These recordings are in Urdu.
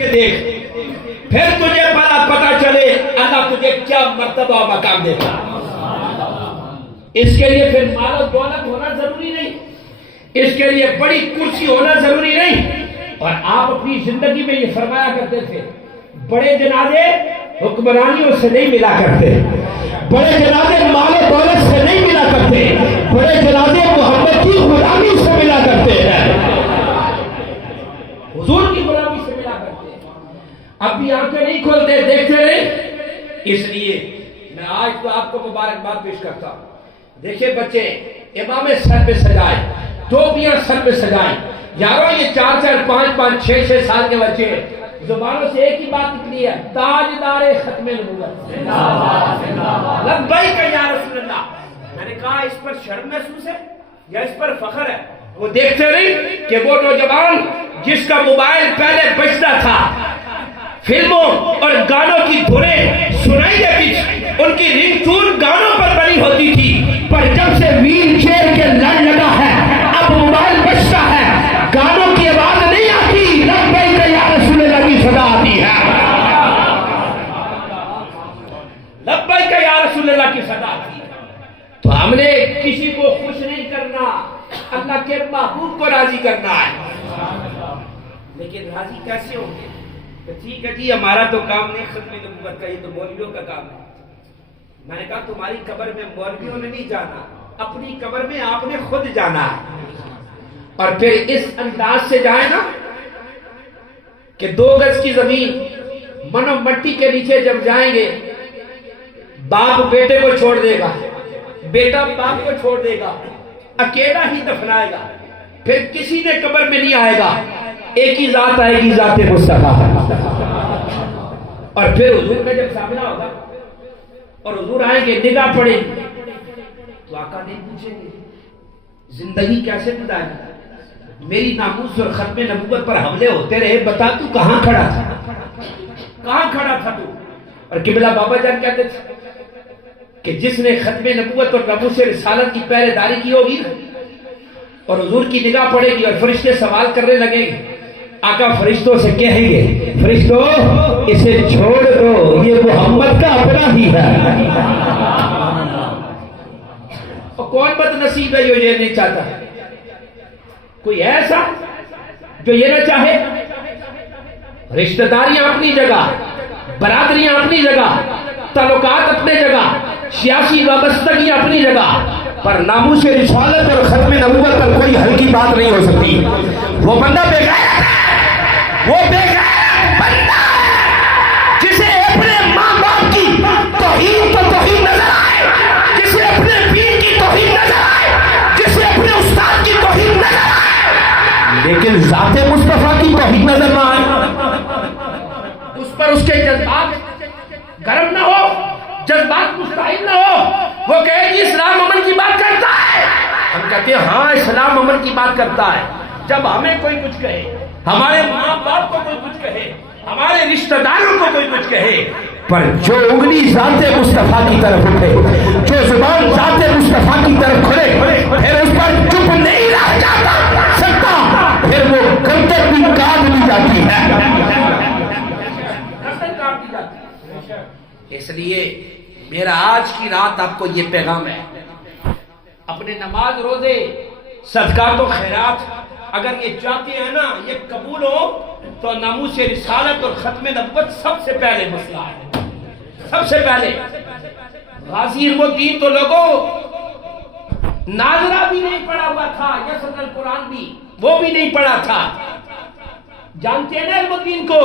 کہ دیکھ پھر تجھے پتہ چلے اللہ تجھے کیا مرتبہ و مقام دیتا. اس کے لیے پھر مال و دولت ہونا ضروری نہیں, اس کے لیے بڑی کرسی ہونا ضروری نہیں. اور آپ اپنی زندگی میں یہ فرمایا کرتے تھے بڑے جنازے حکمرانیوں سے نہیں ملا کرتے, بڑے جنازے مال و دولت سے نہیں ملا کرتے, بڑے جنازے محمد کی غلامی سے ملا کرتے ہیں, حضور کی غلامی سے ملا کرتے ہیں. اب بھی آنکھیں نہیں کھولتے, دیکھتے رہے. اس لیے میں آج تو آپ کو مبارکباد پیش کرتا ہوں. دیکھیں بچے امامے سر پہ سجائے, ٹوپیاں سر پہ سجائیں. یارو یہ 4 5 5 6 سال کے بچے زبانوں سے ایک ہی بات نکلی ہے, تاجدار ختم نبوت لبیک یا رسول اللہ. میں نے کہا اس پر شرم محسوس ہے یا اس پر فخر ہے؟ وہ دیکھتے نہیں کہ وہ نوجوان جس کا موبائل پہلے بجتا تھا, فلموں اور گانوں کی دھنیں سنائی دیتی تھی, ان کی رنگ ٹون گانوں پر بنی ہوتی تھی, پر جب سے ویل چیئر کے لڑ لگا ہے اب موبائل بجتا ہے, گانوں کی آواز نہیں آتی, لبیک یا رسول اللہ کی صدا آتی ہے. لبیک یا رسول اللہ کی صدا آتی ہے. تو ہم نے کسی کو خوش نہیں کرنا, اللہ کے محبوب کو راضی کرنا ہے. لیکن راضی کیسے ہوں گے؟ ٹھیک ہے جی ہمارا تو کام نہیں ختم نبوت کا, یہ تو مولویوں کا کام ہے. میں نے کہا تمہاری قبر میں مولویوں نے نہیں جانا, اپنی قبر میں آپ نے خود جانا ہے. اور پھر اس انداز سے جائے نا کہ 2 گز کی زمین من و مٹی کے نیچے جب جائیں گے, باپ بیٹے کو چھوڑ دے گا, بیٹا باپ کو چھوڑ دے گا, اکیلا ہی دفنائے گا, پھر کسی نے قبر میں نہیں آئے گا, ایک ہی ذات آئے گی, ذات مصطفیٰ. اور پھر حضور کا جب سامنا ہوگا اور حضور آئیں گے, نگاہ پڑے گی, تو آقا نہیں پوچھیں گے زندگی کیسے گزاری, میری ناموس اور ختم نبوت پر حملے ہوتے رہے, بتا تو کہاں کھڑا تھا, کہاں کھڑا تھا تو. اور قبلہ بابا جان کہتے تھے کہ جس نے ختم نبوت اور ناموس رسالت کی پہرے داری کی ہوگی اور حضور کی نگاہ پڑے گی اور فرشتے سوال کرنے لگیں گے, آقا فرشتوں سے کہیں گے فرشتوں اسے چھوڑ دو, یہ محمد کا اپنا ہی ہے. اور کون بد نصیب ہے جو یہ نہیں چاہتا؟ کوئی ایسا جو یہ نہ چاہے؟ رشتہ داریاں اپنی جگہ, برادریاں اپنی جگہ, تعلقات اپنی جگہ, سیاسی وابستگیاں اپنی جگہ, پر ناموس رسالت اور ختم نبوت پر کوئی ہلکی بات نہیں ہو سکتی. وہ بندہ بے غیرت ہے, وہ بے غیرت بندہ ہے جسے اپنے ماں باپ کی توہین تو توہین نظر آئے, جسے اپنے دین کی توہین نظر آئے, جسے اپنے استاد کی توہین نظر آئے, لیکن ذات مصطفیٰ کی توہین نظر نہ آئے, اس پر اس کے جذبات گرم نہ ہو, جذبات مستعد نہ ہو, وہ کہے گی اسلام امن کی بات کرتا ہے. ہم کہتے ہیں ہاں اسلام امن کی بات کرتا ہے. جب ہمیں کوئی کچھ کہے, ہمارے ماں باپ کو کوئی کچھ کہے, ہمارے رشتہ داروں کو کوئی کچھ کہے, پر جو انگلی ذات مصطفیٰ کی طرف اٹھے, جو زبان ذات مصطفیٰ کی طرف کھلے, پھر اس پر چپ نہیں رہ جاتا سکتا, پھر وہ گردن بھی کاٹ لی جاتی ہے, گردن کاٹ لی جاتی ہے. اس لیے میرا آج کی رات آپ کو یہ پیغام ہے, اپنے نماز روزے صدقات و خیرات اگر یہ چاہتے ہیں نا یہ قبول ہو, تو ناموس رسالت اور ختم نبوت سب سے پہلے مسئلہ ہے. سب سے پہلے غازی علم الدین تو لوگوں ناظرہ بھی نہیں پڑھا ہوا تھا, یسر القرآن بھی وہ بھی نہیں پڑھا تھا. جانتے ہیں نا علم الدین کو,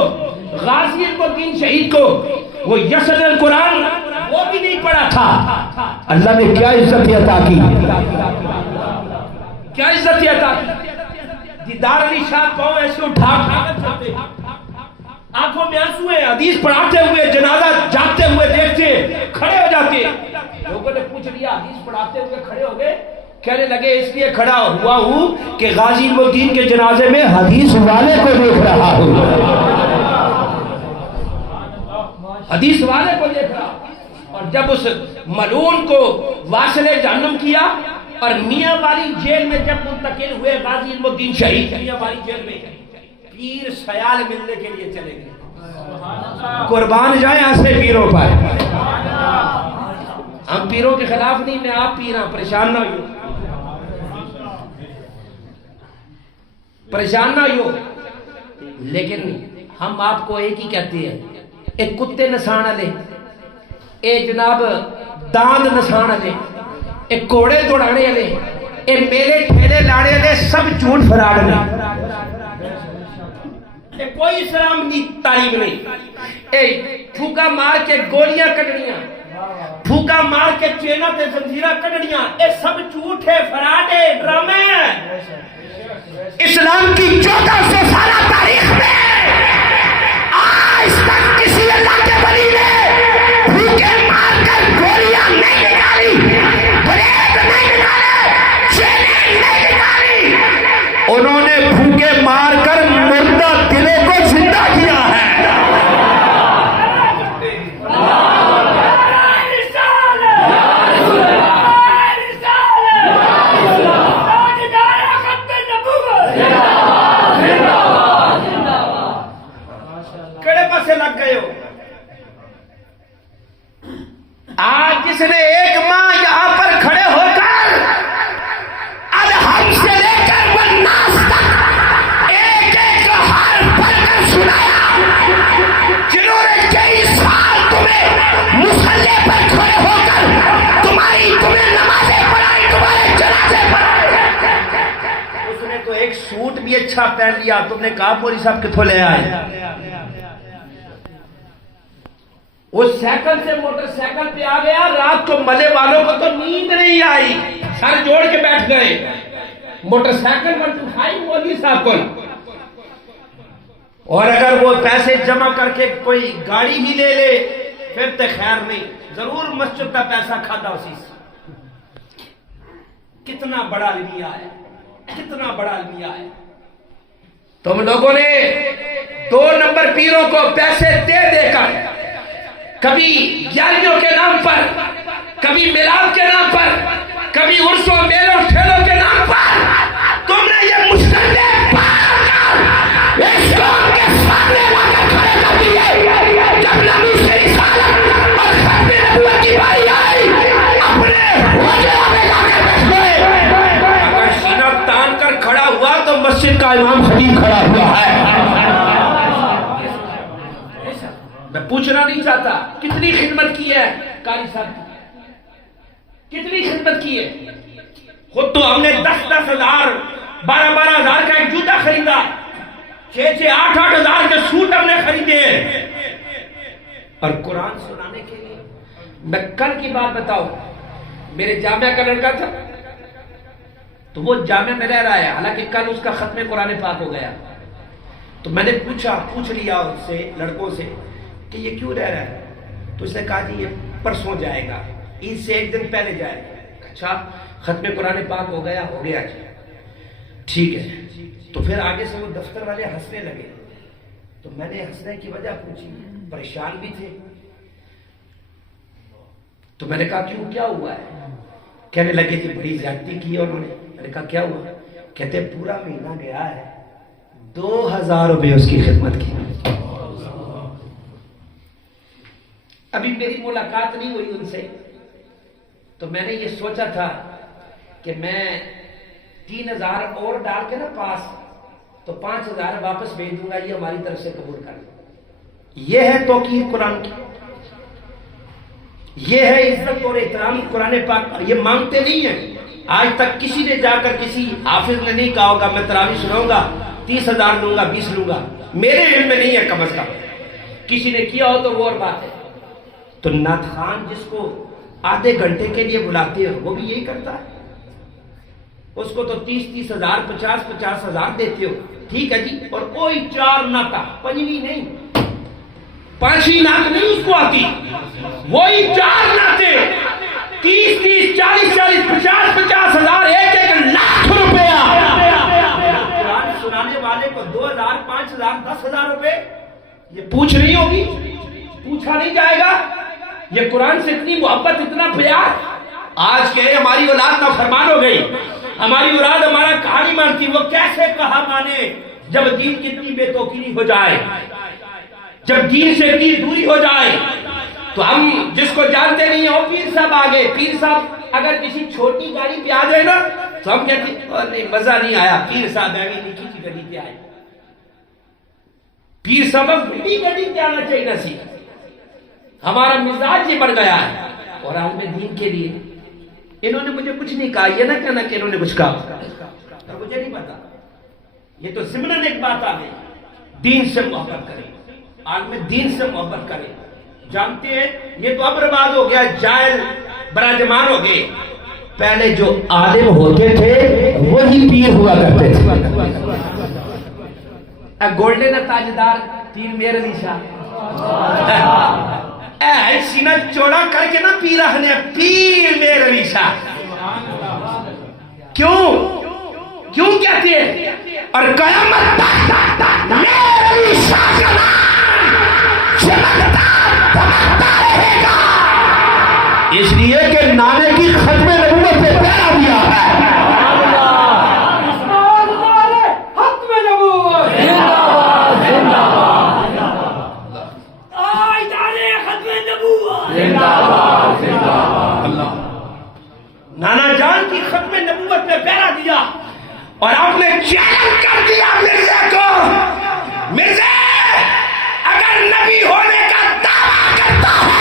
غازی علم الدین شہید کو, وہ یسر القرآن وہ بھی نہیں پڑھا تھا. اللہ نے کیا عزت عطا کی, کیا عزت عطا کی. دیدار علی شاہ پاؤں ایسے اٹھا کر چلتے, آنکھوں میں آنسو ہے, حدیث پڑھاتے ہوئے جنازہ جاتے ہوئے دیکھتے کھڑے ہو جاتے. لوگوں نے پوچھ لیا حدیث پڑھاتے ہوئے کھڑے ہو گئے, کہنے لگے اس لیے کھڑا ہوا ہوں کہ غازی علم الدین کے جنازے میں حدیث والے کو دیکھ رہا ہوں, حدیث والے کو دیکھ رہا. اور جب اس ملعون کو واصل جہنم کیا اور میاں والی جیل میں جب منتقل ہوئے غازی علم الدین شہید, میاں والی جیل میں پیر سیال ملنے کے لیے چلے گئے. قربان جائیں ایسے پیروں پر. ہم پیروں کے خلاف نہیں, میں آپ پیر ہیں, پریشان نہ ہوئے, پریشان نہ ہو. لیکن ہم آپ کو ایک ہی کہتے ہیں, ایک کتے نسان والے, ایک جناب داند نسان والے, ایک کوڑے دوڑانے والے, ایک میلے ٹھیلے لانے والے, سب جھوٹ فراڈ میں. کوئی اسلام کی تعلیم نہیں. پھوکا مار کے گولیاں کڈنیاں, پھوکا مار کے چینا تے زنجیرہ کڈنیاں, یہ سب جھوٹ ہے, فراڈ ہے, ڈرامے ہیں. اسلام کی 1400 سالہ تاریخ میں آج تک کسی اللہ کے ولی نے بھوکے مار کر گولیاں نہیں نکالی, بریڈ نہیں نکالے, چینے نہیں نکالی. انہوں نے بھوکے مار کر مردہ دلوں کو زندہ کیا ہے. آج جس نے ایک ماہ یہاں پر کھڑے ہو کر الحم سے لے کر والناس تک ایک ایک حال پڑھ کر سنایا, جنہوں نے کئی سال تمہیں مصلی پر کھڑے ہو کر تمہیں نمازیں پڑھائی, تمہارے جنازے پڑھائے, اس نے تو ایک سوٹ بھی اچھا پہن لیا, تم نے کہا مولوی صاحب کتھوں لے آئے. وہ سائیکل سے موٹر سائیکل پہ آ گیا, رات کو ملے والوں کو تو نیند نہیں آئی, سر جوڑ کے بیٹھ گئے. موٹر سائیکل پر اٹھائی مولوی صاحب کو, اور اگر وہ پیسے جمع کر کے کوئی گاڑی ہی لے لے پھر تو خیر نہیں, ضرور مسجد کا پیسہ کھاتا اسی سے. کتنا بڑا المیہ ہے, کتنا بڑا المیہ ہے. تم لوگوں نے 2 نمبر پیروں کو پیسے دے دے کر, کبھی گیاریوں کے نام پر, کبھی میلاد کے نام پر, کبھی عرسوں میلوں ٹھیلوں کے نام پر, تم نے یہ مشکلیں پار کر اس قوم کے سامنے لا کر کھڑے کر دیے. جب نبی سے رسالت اور ختم نبوت کی باری آئی, اپنے وجہ میں لا کر بیٹھ گئے. اگر سینہ تان کر کھڑا ہوا تو مسجد کا امام خطیب کھڑا ہوا ہے. میں پوچھنا نہیں چاہتا کتنی خدمت کی ہے قاری صاحب, کتنی خدمت کی ہے. خود تو ہم نے 10-10 ہزار 12-12 ہزار کا ایک جوتا خریدا, 6-8 ہزار کے سوٹ ہم نے خریدے. اور قرآن سنانے کے لیے میں کل کی بات بتاؤں, میرے جامعہ کا لڑکا تھا تو وہ جامعہ میں رہ رہا ہے, حالانکہ کل اس کا ختم قرآن پاک ہو گیا. تو میں نے پوچھ لیا اس سے, لڑکوں سے, کہ یہ کیوں رہ رہا ہے. تو اس نے کہا جی یہ پرسوں جائے گا, عید سے 1 دن پہلے جائے گا. اچھا ختم قرآن پاک ہو گیا جی, ٹھیک ہے. تو پھر آگے سے وہ دفتر والے ہنسنے لگے. تو میں نے ہنسنے کی وجہ پوچھی, پریشان بھی تھے. تو میں نے کہا کیوں, کیا ہوا ہے. کہنے لگے کہ بڑی زیادتی کی ہے انہوں نے. میں نے کہا کیا ہوا. کہتے پورا مہینہ گیا ہے 2000 روپے اس کی خدمت کی. ابھی میری ملاقات نہیں ہوئی ان سے, تو میں نے یہ سوچا تھا کہ میں 3000 اور ڈال کے نا پاس, تو 5000 واپس بھیج دوں گا, یہ ہماری طرف سے قبول کر لیں. یہ ہے توقیر قرآن کی, یہ ہے عزت اور احترام قرآن پاک. یہ مانگتے نہیں ہیں. آج تک کسی نے جا کر کسی حافظ نے نہیں کہا ہوگا میں تراویح سناؤں گا 30,000 لوں گا 20 لوں گا, میرے علم میں نہیں ہے کم از کم. کسی نے کیا ہو تو وہ اور بات ہے. تو نعت خان جس کو آدھے گھنٹے کے لیے بلاتے ہو وہ بھی یہی کرتا ہے. اس کو تو 30,000 50,000 دیتے ہو, ٹھیک ہے جی. اور کوئی 4 نعتیں, 5ویں نہیں, 5ویں نعت نہیں اس کو آتی, وہی 4 نعتیں 30,000 40,000 50,000 1 لاکھ روپیہ. قرآن سنانے والے کو 2,000 5,000 10,000 روپے. یہ پوچھ نہیں ہوگی, پوچھا نہیں جائے گا. یہ قرآن سے اتنی محبت, اتنا پیار. آج کہے ہماری اولاد نافرمان ہو گئی, ہماری اولاد ہمارا کہانی مانتی, وہ کیسے کہا مانے. جب دین کی اتنی بے توقیری ہو جائے، جب دین سے اتنی دوری ہو جائے، تو ہم جس کو جانتے نہیں ہیں وہ پیر صاحب آگے، پیر صاحب اگر کسی چھوٹی گاڑی پہ آ جائے نا تو ہم کہتے ہیں نہیں مزہ نہیں آیا، پیر صاحب ایویں نکی کی گاڑی پہ آئے۔ پیر صاحب بڑی گاڑی پہ آنا چاہیے نا سی۔ ہمارا مزاج یہ بڑھ گیا ہے اور عالم دین کے لیے انہوں نے مجھے کچھ نہیں کہا، یہ نہ کہنا کہ انہوں نے کچھ کہا، اور مجھے نہیں پتا، یہ تو ضمناً ایک بات آ گئی، دین سے محبت کریں، عالم دین سے محبت کریں۔ جانتے ہیں یہ تو اب برباد ہو گیا، جاہل براجمان ہو گئے، پہلے جو عالم ہوتے تھے وہی پیر ہوا کرتے تھے۔ گولڈن تاجدار پیر میر علی شاہ سینہ چوڑا کر کے نا پیر رہنے پیر میر علی شاہ، کیوں کہتے ہیں؟ اور قیامت تک میر علی شاہ کا نام چمکتا دمکتا رہے گا، اس لیے کہ نانے کی ختم نبوت پہ پہرا دیا ہے۔ نانا جان کی ختم نبوت پہ پہرا دیا اور آپ نے چیلنج کر دیا مرزا کو، مرزا اگر نبی ہونے کا دعویٰ کرتا ہے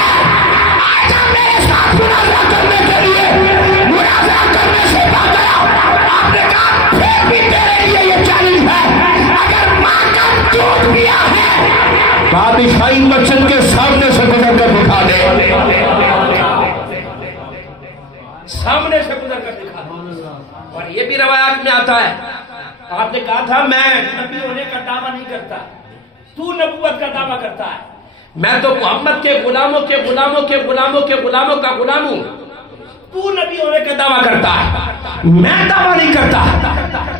آجا میرے ساتھ مناظرہ کرنے کے لیے۔ مناظرہ کرنے سے بات آیا، آپ نے کہا پھر بھی تیرے لیے یہ چیلنج ہے، اگر ماں کا دودھ پیا ہے بادشاہی مسجد کے سامنے سے گزر کر دکھا دے، سامنے سے گزر کر دکھا دے۔ اور یہ بھی روایات میں آتا ہے، آپ نے کہا تھا میں نبی ہونے کا دعویٰ نہیں کرتا، تو نبوت کا دعویٰ کرتا ہے، میں تو محمد کے غلاموں کے غلاموں کے غلاموں کے غلاموں کا غلام ہوں، تو نبی ہونے کا دعویٰ کرتا ہے، میں دعویٰ نہیں کرتا۔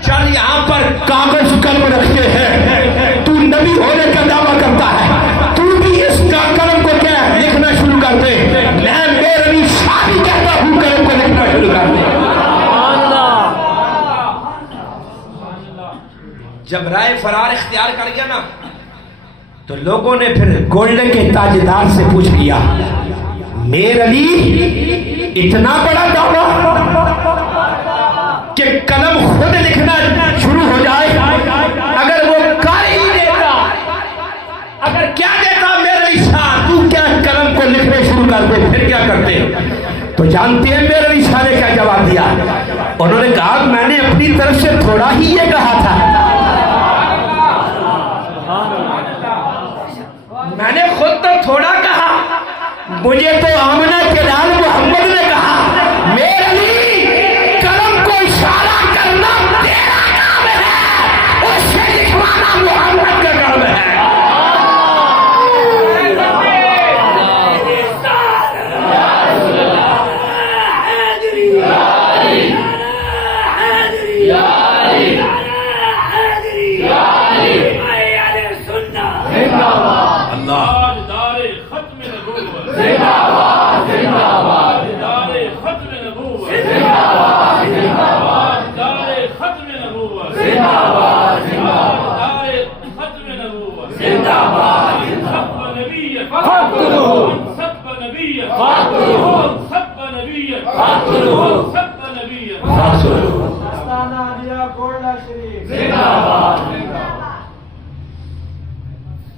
چل یہاں پر کاغذ قلم رکھتے ہیں، تو نبی ہونے کا دعویٰ کرتا ہے، تو بھی اس کا قلم کو کیا لکھنا شروع کر دے، میں میرے شادی کہتا ہوں قلم کو لکھنا شروع کر دے۔ جب رائے فرار اختیار کر گیا نا تو لوگوں نے پھر گولڈن کے تاجدار سے پوچھ لیا، میر علی اتنا بڑا دعویٰ کہ قلم خود لکھنا شروع ہو جائے، اگر وہ کر ہی دیتا، اگر کیا دیتا میر علی شاہ تو کیا قلم کو لکھنے شروع کر دے پھر کیا کرتے؟ تو جانتے ہیں میر علی شاہ نے کیا جواب دیا؟ انہوں نے کہا میں نے اپنی طرف سے تھوڑا ہی یہ کہا تھا، میں نے خود تو تھوڑا کہا، مجھے تو آمنہ کے لال محمد نے کہا میرے لیے قلم کو اشارہ کرنا تیرا کام ہے، اس سے لکھوانا محمد کا کام ہے۔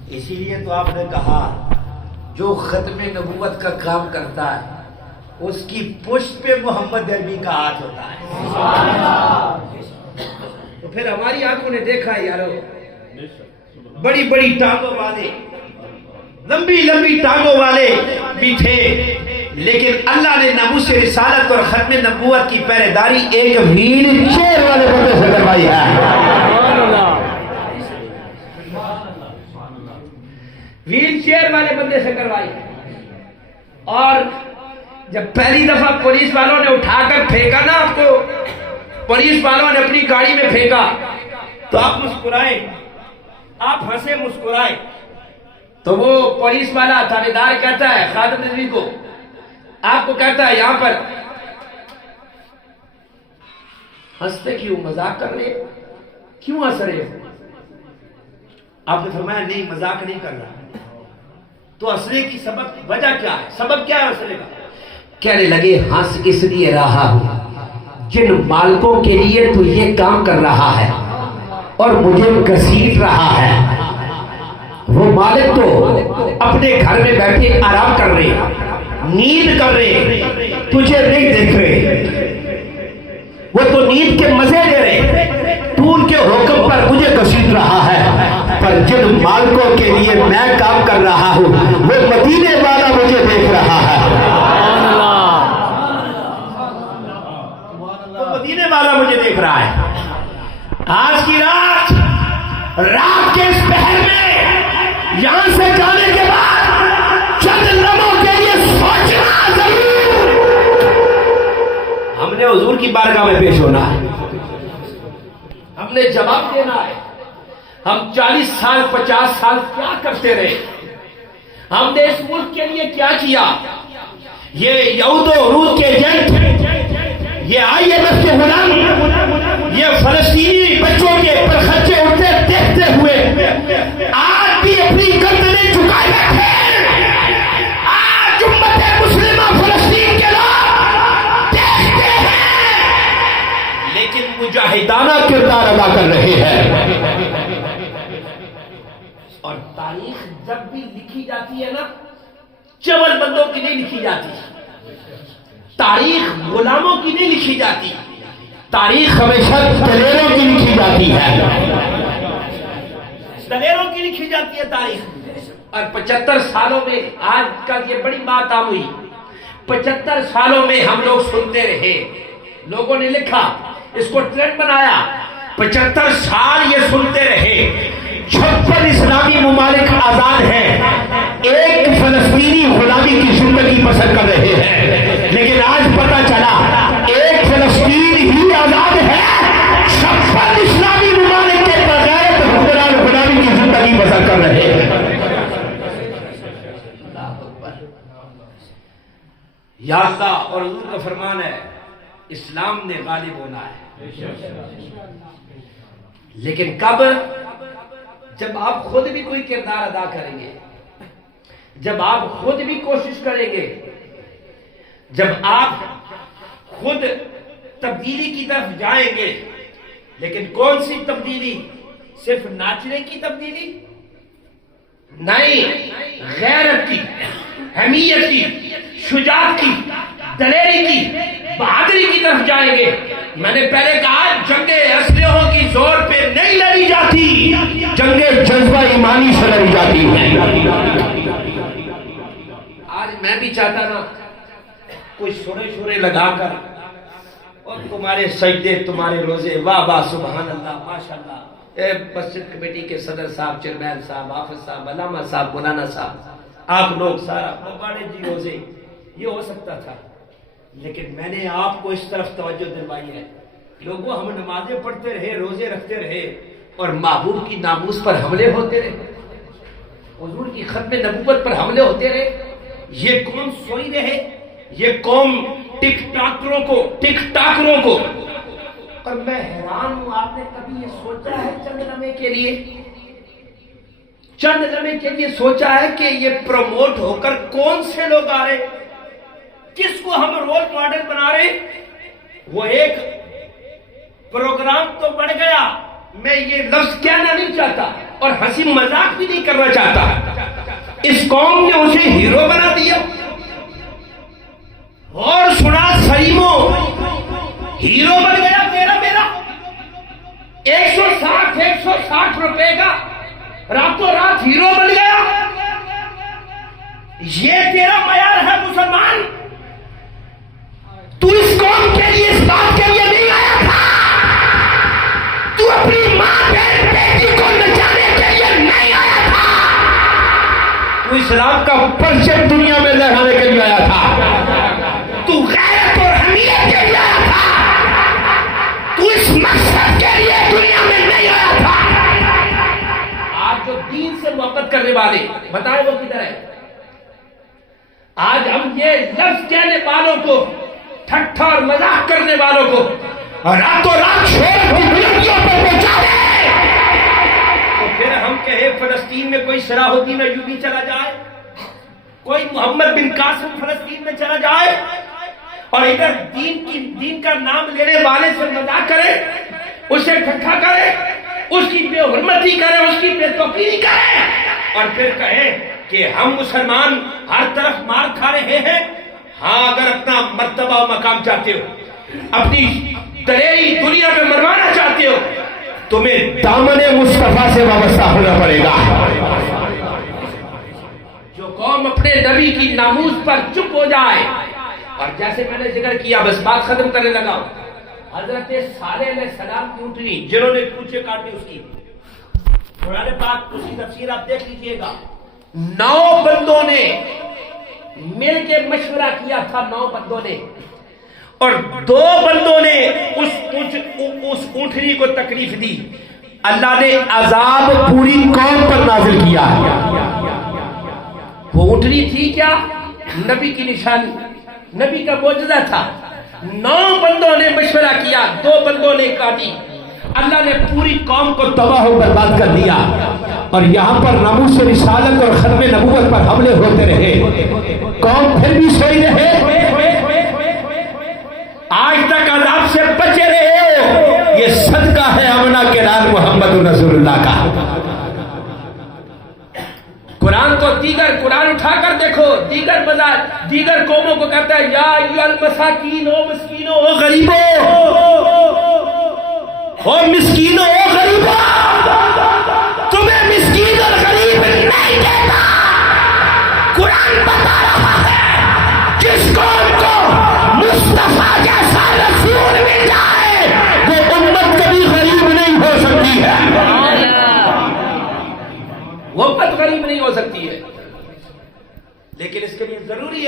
اسی لیے تو آپ نے کہا جو ختم نبوت کا کام کرتا ہے اس کی پشت پہ محمد عربی کا ہاتھ ہوتا ہے۔ تو پھر ہماری آنکھوں نے دیکھا یارو بڑی بڑی ٹانگوں والے، لمبی لمبی ٹانگوں والے بھی تھے، لیکن اللہ نے ناموس رسالت اور ختم نبوت کی پہرے داری ایک ویل چیئر والے بندے سے کروائی ہے۔ ویل چیئر والے بندے سے کروائی، اور جب پہلی دفعہ پولیس والوں نے اٹھا کر پھینکا نا آپ کو، پولیس والوں نے اپنی گاڑی میں پھینکا تو آپ مسکرائے، آپ ہنسے مسکرائے، تو وہ پولیس والا تابعدار کہتا ہے خادم رضوی کو، آپ کو کہتا ہے یہاں پر ہنستے کیوں، مذاق کر رہے کیوں ہنس رہے ہو؟ آپ نے فرمایا نہیں مذاق نہیں کر رہا. تو ہنسنے کی سبب وجہ کیا ہے؟ سبب کیا ہے ہنسنے کا؟ کہنے لگے ہنس اس لیے رہا ہوں جن مالکوں کے لیے تو یہ کام کر رہا ہے اور مجھے گھسیٹ رہا ہے، وہ مالک تو اپنے گھر میں بیٹھے آرام کر رہے، نیند کر رہے، تجھے نہیں دیکھ رہے، وہ تو نیند کے مزے لے رہے، تو ان کے حکم پر مجھے گھسیٹ رہا ہے. پر جن مالکوں کے لیے میں کام کر رہا ہوں وہ مدینے والا مجھے دیکھ رہا ہے، وہ مدینے والا مجھے دیکھ رہا ہے. آج کی رات کے اس پہر میں یہاں سے جانے کے بعد چند لمحوں کے لیے سوچنا ضرور. ہم نے حضور کی بارگاہ میں پیش ہونا ہے، ہم نے جواب دینا ہے. ہم 40 سال 50 سال کیا کرتے رہے؟ ہم نے اس ملک کے لیے کیا کیا؟ یہ یہود و عروج کے ایجنٹ، یہ IMF کے غلام، یہ فلسطینی بچوں کے پر خرچے اٹھتے دیکھتے ہوئے آج بھی اپنی گردنیں جھکائے بیٹھے. آج امت مسلمہ فلسطین کے لوگ دیکھتے ہیں لیکن مجاہدانہ کردار ادا کر رہے ہیں. اور تاریخ جب بھی لکھی جاتی ہے نا، چول بندوں کی نہیں لکھی جاتی، تاریخ غلاموں کی نہیں لکھی جاتی، تاریخ ہمیشہ دلیروں کی لکھی جاتی ہے، دلیروں کی لکھی جاتی ہے تاریخ. اور 75 سالوں میں آج کل یہ بڑی بات عام ہوئی، 75 سالوں میں ہم لوگ سنتے رہے، لوگوں نے لکھا، اس کو ٹرینڈ بنایا، 75 سال یہ سنتے رہے 56 اسلامی ممالک آزاد ہیں، ایک فلسطینی غلامی کی زندگی بسر کر رہے ہیں. لیکن آج پتا چلا ایک فلسطین ہی آزاد ہے، 56 اسلامی ممالک کے بغیر حکمران غلامی کی زندگی بسر کر رہے ہیں. یا اللہ اور حضور کا فرمان ہے اسلام نے غالب ہونا ہے. لیکن کب؟ جب آپ خود بھی کوئی کردار ادا کریں گے، جب آپ خود بھی کوشش کریں گے، جب آپ خود تبدیلی کی طرف جائیں گے. لیکن کون سی تبدیلی؟ صرف ناچنے کی تبدیلی نہیں، غیرت کی، حمیت کی، شجاعت کی، دلیری کی، بہادری کی طرف جائیں گے. میں نے پہلے کہا جنگیں اسلحوں کی زور پہ نہیں لڑی جاتی، جنگیں جذبہ ایمانی سے لڑی جاتی ہیں. آج میں بھی چاہتا نا کوئی سورے لگا کر اور تمہارے سجدے تمہارے روزے، واہ واہ سبحان اللہ ماشاءاللہ، مسجد کمیٹی کے صدر صاحب، چیئرمین صاحب، حافظ صاحب، علامہ صاحب، مولانا صاحب، آپ لوگ سارا مبارک جی روزے، یہ ہو سکتا تھا. لیکن میں نے آپ کو اس طرف توجہ دلوائی ہے. لوگوں ہم نمازیں پڑھتے رہے، روزے رکھتے رہے اور محبوب کی ناموس پر حملے ہوتے رہے، حضور کی ختم نبوت پر حملے ہوتے رہے. یہ قوم سوئی رہے، یہ قوم ٹک ٹاکروں کو. اور میں حیران ہوں، آپ نے کبھی یہ سوچا ہے چند لمحے کے لیے سوچا ہے کہ یہ پروموٹ ہو کر کون سے لوگ آ رہے، کس کو ہم رول ماڈل بنا رہے؟ وہ ایک پروگرام تو بڑھ گیا، میں یہ لفظ کہنا نہیں چاہتا اور ہنسی مذاق بھی نہیں کرنا چاہتا. اس قوم نے اسے ہیرو بنا دیا. اور سنا سلیمو ہیرو بن گیا تیرا میرا، 160 روپے کا راتوں رات ہیرو بن گیا. یہ تیرا معیار ہے مسلمان؟ تو اس قوم کے لیے، اس بات کے لیے نہیں آیا تھا، تو اپنی ماں بہن بیٹی کو نچانے کے لیے نہیں آیا تھا، تو اسلام کا پرچم دنیا میں لہرانے کے لیے آیا تھا، تو غیرت اور حمیت کے لیے آیا تھا، تو اس مقصد کے لیے دنیا میں نہیں آیا تھا. آج جو دین سے محبت کرنے والے بتائیں وہ کدھر ہے؟ آج ہم یہ لفظ کہنے والوں کو، ٹھٹھا اور مذاق کرنے والوں کو راتوں رات شور کی بلندیوں پہ پہنچا دیں، تو پھر ہم کہے فلسطین میں کوئی صلاح الدین ایوبی چلا جائے, کوئی محمد بن قاسم فلسطین میں چلا جائے اور ادھر دین کا نام لینے والے سے مذاق کرے, اسے ٹھٹھا کرے, اس کی بے حرمتی کرے, اس کی بے توقیری کرے, اور پھر کہے کہ ہم مسلمان ہر طرف مار کھا رہے ہیں. ہاں, اگر اپنا مرتبہ و مقام چاہتے ہو, اپنی دلیری دنیا میں مروانا چاہتے ہو, تمہیں دامن مصطفیٰ سے وابستہ ہونا پڑے گا. جو قوم اپنے نبی کی ناموس پر چپ ہو جائے, اور جیسے میں نے ذکر کیا, بس بات ختم کرنے لگا, حضرت صالح علیہ السلام کی اونٹنی جنہوں نے پوچھے کاٹی, اس کی قرآن پاک اس کی تفسیر آپ دیکھ لیجئے گا. 9 بندوں نے مل کے مشورہ کیا تھا, 9 بندوں نے, اور 2 بندوں نے اس اونٹنی کو تکلیف دی. اللہ نے عذاب پوری قوم پر نازل کیا. وہ اونٹنی تھی کیا؟ نبی کی نشانی, نبی کا معجزہ تھا. 9 بندوں نے مشورہ کیا, 2 بندوں نے کاٹی, اللہ نے پوری قوم کو تباہ و برباد کر دیا. اور یہاں پر ناموس رسالت اور ختم نبوت پر حملے ہوتے رہے, قوم پھر بھی سوئی رہے, آج تک عذاب سے بچے رہے. یہ صدقہ ہے امنا کے نام محمد رسول اللہ کا. قرآن کو قرآن اٹھا کر دیکھو, دیگر قوموں کو کہتا ہے یا ایھا المساکین, او مسکینوں, او غریبوں, او مسکینوں, او غریبوں, تمہیں مسکین اور غریب نہیں دیتا. قرآن بتا رہا ہے جس قوم کو مصطفیٰ جیسا رسول مل جائے وہ امت کبھی غریب نہیں ہو سکتی ہے, وہ امت غریب نہیں ہو سکتی ہے. لیکن اس کے لیے ضروری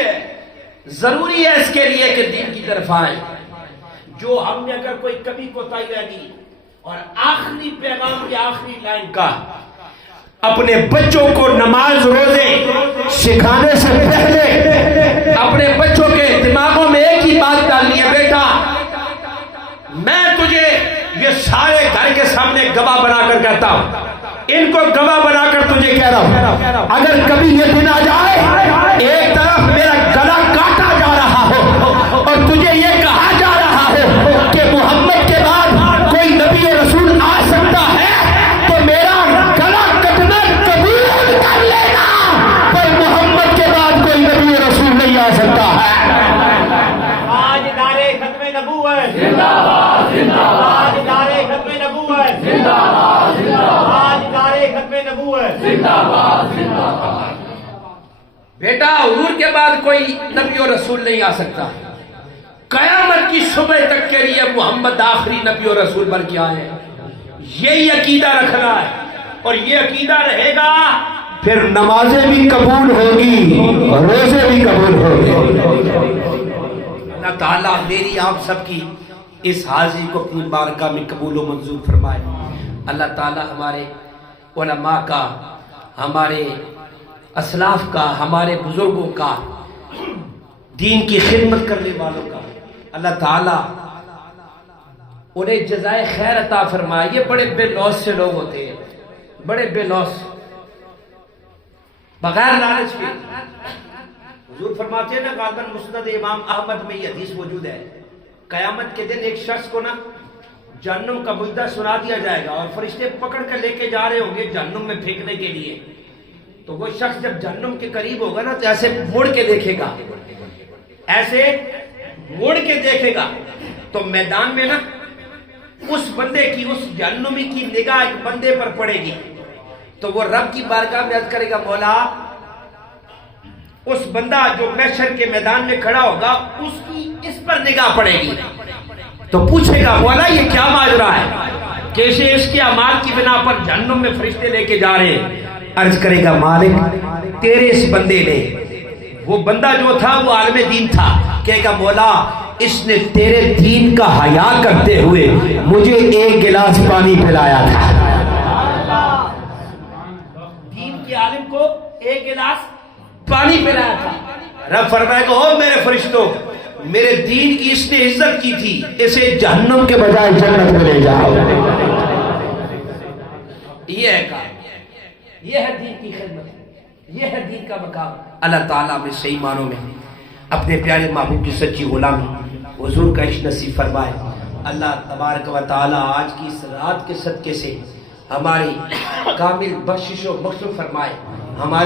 ہے اس کے لیے کہ دین کی طرف آئیں. جو ہم نے اگر کوئی کبھی کوتاہی رہ گئی, اور آخری پیغام کی آخری لائن کا, اپنے بچوں کو نماز روزے سکھانے سے پہلے اپنے بچوں کے دماغوں میں ایک ہی بات ڈالنی ہے, بیٹا میں تجھے یہ سارے گھر کے سامنے گواہ بنا کر کہتا ہوں, ان کو گواہ بنا کر تجھے کہہ رہا ہوں, اگر کبھی یہ دن آ جائے ایک طرف میرا گلا کاٹا جا رہا ہو اور تجھے یہ کہا جا رہا ہو کہ محمد کے بعد کوئی نبی و رسول آ سکتا ہے, تو میرا گلا کٹنا قبول کر لینا, پر محمد کے بعد کوئی نبی و رسول نہیں آ سکتا ہے. آج نعرے ختم نبوت زندہ باد, زندہ باد, نعرے ختم نبوت زندہ باد, زندہ باد, نعرے ختم نبوت زندہ باد, زندہ باد. بیٹا حضور کے بعد کوئی نبی اور رسول نہیں آ سکتا. قیامت کی صبح تک کے لیے محمد آخری نبی اور رسول بن کے آئے. یہی عقیدہ رکھنا ہے, اور یہ عقیدہ رہے گا, پھر نمازیں بھی قبول ہوگی, روزے بھی قبول ہوگی. اللہ تعالیٰ میری آپ سب کی اس حاضری کو اپنی بارگاہ میں قبول و منظور فرمائے. اللہ تعالیٰ ہمارے علماء کا, ہمارے اسلاف کا, ہمارے بزرگوں کا, دین کی خدمت کرنے والوں کا, اللہ تعالیٰ انہیں جزائے خیر عطا فرمائے. یہ بڑے بے لوث سے لوگ ہوتے ہیں, بڑے بے لوث, بغیر لالچ کے. حضور فرماتے ہیں نا, غالباً مسند امام احمد میں یہ حدیث موجود ہے, قیامت کے دن ایک شخص کو نا جہنم کا مجدہ سنا دیا جائے گا, اور فرشتے پکڑ کر لے کے جا رہے ہوں گے جہنم میں پھینکنے کے لیے. تو وہ شخص جب جہنم کے قریب ہوگا نا, تو ایسے مڑ کے دیکھے گا, ایسے مڑ کے دیکھے گا, تو میدان میں نا اس بندے کی, اس جہنمی کی نگاہ ایک بندے پر پڑے گی. تو وہ رب کی بارگاہ میں عرض کرے گا, مولا اس بندہ جو محشر کے میدان میں کھڑا ہوگا اس کی اس پر نگاہ پڑے گی. تو پوچھے گا, مولا یہ کیا ماجرا ہے, کیسے اس کے اعمال کی بنا پر جہنم میں فرشتے لے کے جا رہے ہیں. عرض کرے گا, مالک تیرے اس بندے نے, وہ بندہ جو تھا وہ عالم دین تھا, کہے گا مولا اس نے تیرے دین کا حیا کرتے ہوئے مجھے ایک گلاس پانی پلایا تھا. دین کے عالم کو ایک گلاس پانی پلایا تھا. رب فرمائے گا, او میرے فرشتوں, میرے دین کی اس نے عزت کی تھی, اسے جہنم کے بجائے جنت میں لے جاؤ. یہ ہے کام. یہ ہے دین کی خدمت، یہ ہے دین کا مقام۔ اللہ تعالیٰ میں صحیح معنوں میں اپنے پیارے محبوب کی سچی غلامی حضور کا عشق نصیب فرمائے۔ اللہ تبارک و تعالیٰ آج کی اس رات کے صدقے سے ہماری کامل بخشش و مغفرت فرمائے، ہمارے